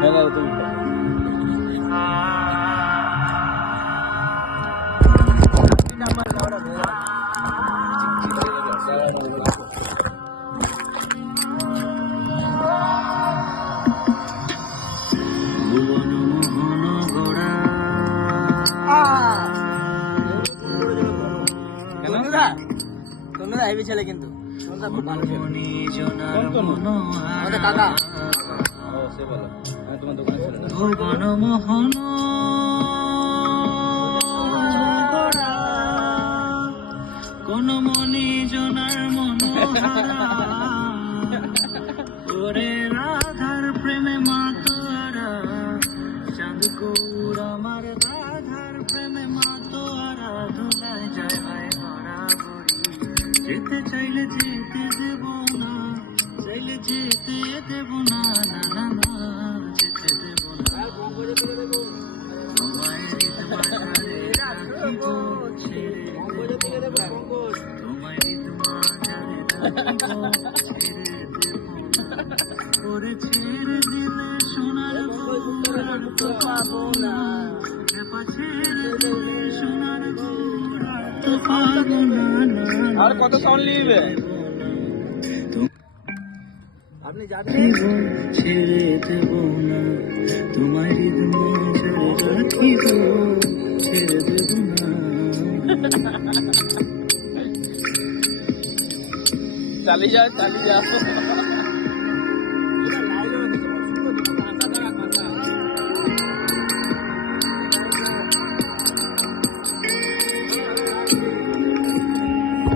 তুমি তোমরা হেভি ছেলে কিন্তু খুব ভালো আমাদের কাকা সে বলো আমি তোমার দোকানে ছিল না কোন মনি জনার মনোহারা ওরে রাধার প্রেমে মাতোয়ারা চাঁদ কৌর আমার রাধার প্রেমে মাতোয়ারা ধুলায় যায় ভাই বরাবরি যেতে চাইলে যেতে দেব না চাইলে যেতে দেব না না না না যেতে দেব না তোমায় বাজারে রাখিব ছেড়ে দেব না তোমায় বাজারে রাখিব ছেড়ে দেব না ওরে ছেড়ে দিলে সোনার গৌর আর তো পাবো না ছেড়ে দিলে সোনার গৌর আর তো পাবো না আর কত সাউন্ড নিবে আপনি যাবেন ছেড়ে দেব না তোমার রাখিব ছেড়ে দেব না চালিয়ে যাও